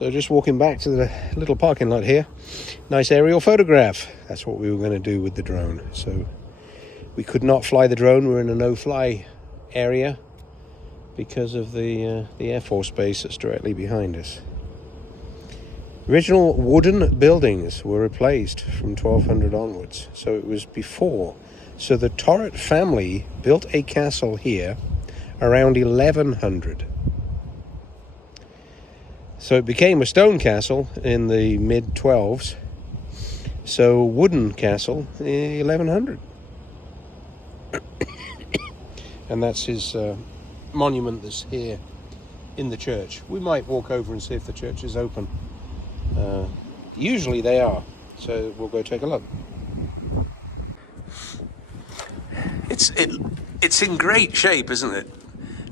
So just walking back to the little parking lot here. Nice aerial photograph. That's what we were going to do with the drone. So we could not fly the drone. We're in a no-fly area because of the Air Force base that's directly behind us. Original wooden buildings were replaced from 1200 onwards. So it was before. So the Torret family built a castle here around 1100. So it became a stone castle in the mid-12s. So wooden castle in 1100. And that's his monument that's here in the church. We might walk over and see if the church is open. Usually they are, so we'll go take a look. It's in great shape, isn't it?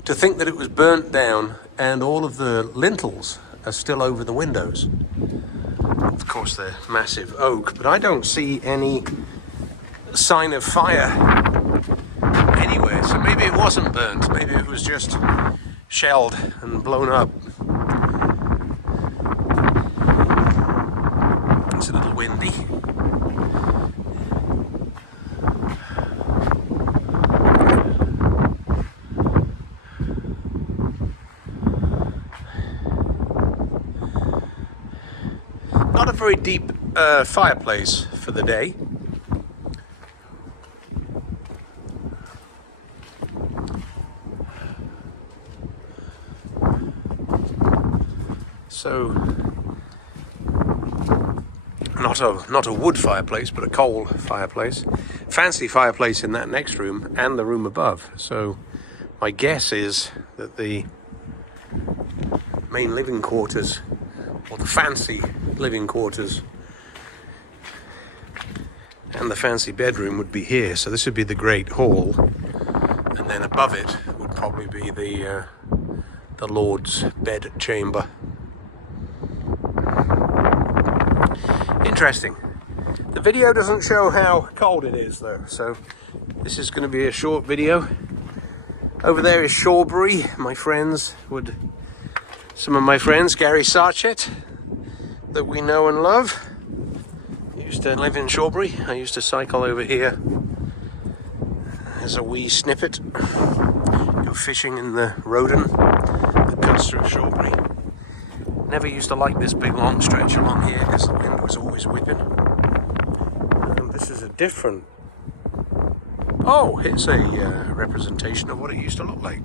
To think that it was burnt down and all of the lintels are still over the windows. Of course, they're massive oak, but I don't see any sign of fire anywhere. So maybe it wasn't burnt. Maybe it was just shelled and blown up. It's a little windy. Not a very deep fireplace for the day. So, not a wood fireplace, but a coal fireplace. Fancy fireplace in that next room and the room above. So, my guess is that the main living quarters, or the fancy living quarters, and the fancy bedroom would be here. So this would be the great hall, and then above it would probably be the Lord's bed chamber. Interesting. The video doesn't show how cold it is though, so this is going to be a short video. Over there is Shawbury. Some of my friends, Gary Sarchett, that we know and love. He used to live in Shawbury. I used to cycle over here as a wee snippet. Go fishing in the Roden that cuts through Shawbury. Never used to like this big long stretch along here because the wind was always whipping. And this is a different... Oh, it's a representation of what it used to look like.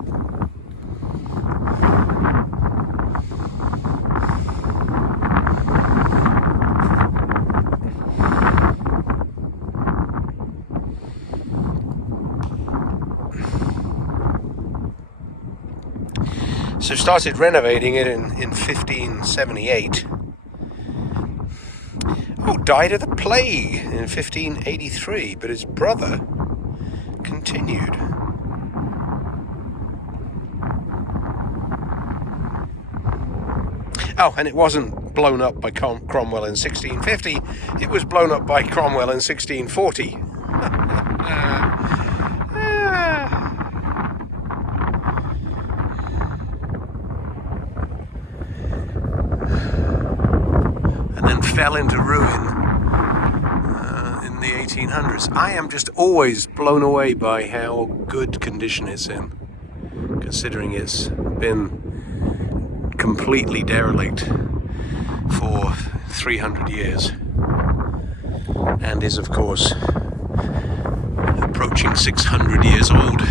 So started renovating it in 1578. Oh, died of the plague in 1583, but his brother continued. Oh, and it wasn't blown up by Cromwell in 1650, it was blown up by Cromwell in 1640. Fell into ruin in the 1800s. I am just always blown away by how good condition it's in, considering it's been completely derelict for 300 years and is of course approaching 600 years old.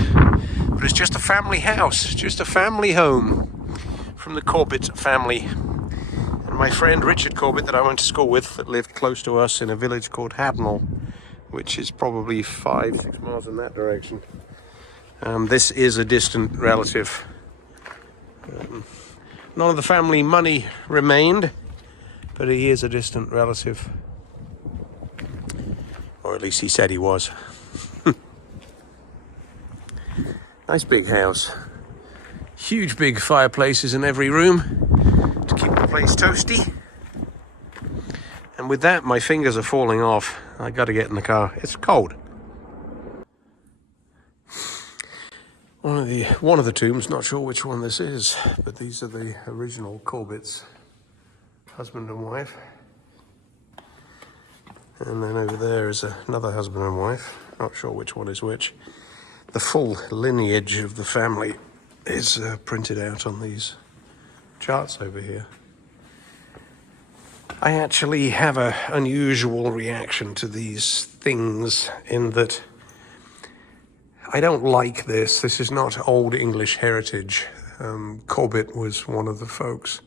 But it's just a family house, just a family home from the Corbett family. My friend Richard Corbett that I went to school with, that lived close to us in a village called Habnell, which is probably 5-6 miles in that direction. This is a distant relative. None of the family money remained, but he is a distant relative. Or at least he said he was. Nice big house. Huge big fireplaces in every room. Keep the place toasty. And with that, my fingers are falling off. I got to get in the car. It's cold. One of the tombs, not sure which one this is, but these are the original Corbetts. husband and wife. And then over there is another husband and wife. Not sure which one is which. The full lineage of the family is printed out on these charts over here. I actually have an unusual reaction to these things in that I don't like this. This is not old English heritage. Corbett was one of the folks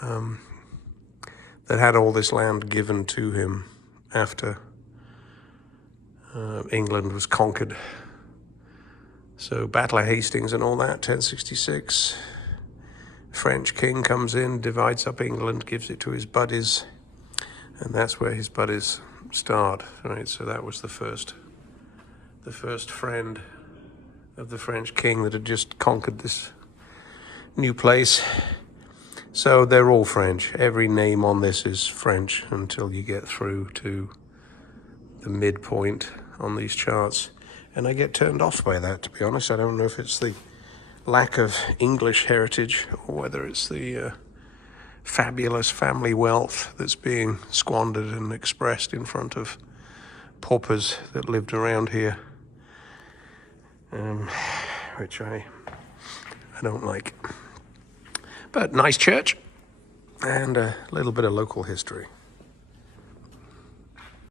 that had all this land given to him after England was conquered. So Battle of Hastings and all that, 1066. French king comes in, divides up England, gives it to his buddies, and that's where his buddies start, right? So that was the first friend of the French king that had just conquered this new place. So they're all French. Every name on this is French until you get through to the midpoint on these charts. And I get turned off by that, to be honest. I don't know if it's the lack of English heritage or whether it's the fabulous family wealth that's being squandered and expressed in front of paupers that lived around here, which I don't like. But nice church and a little bit of local history.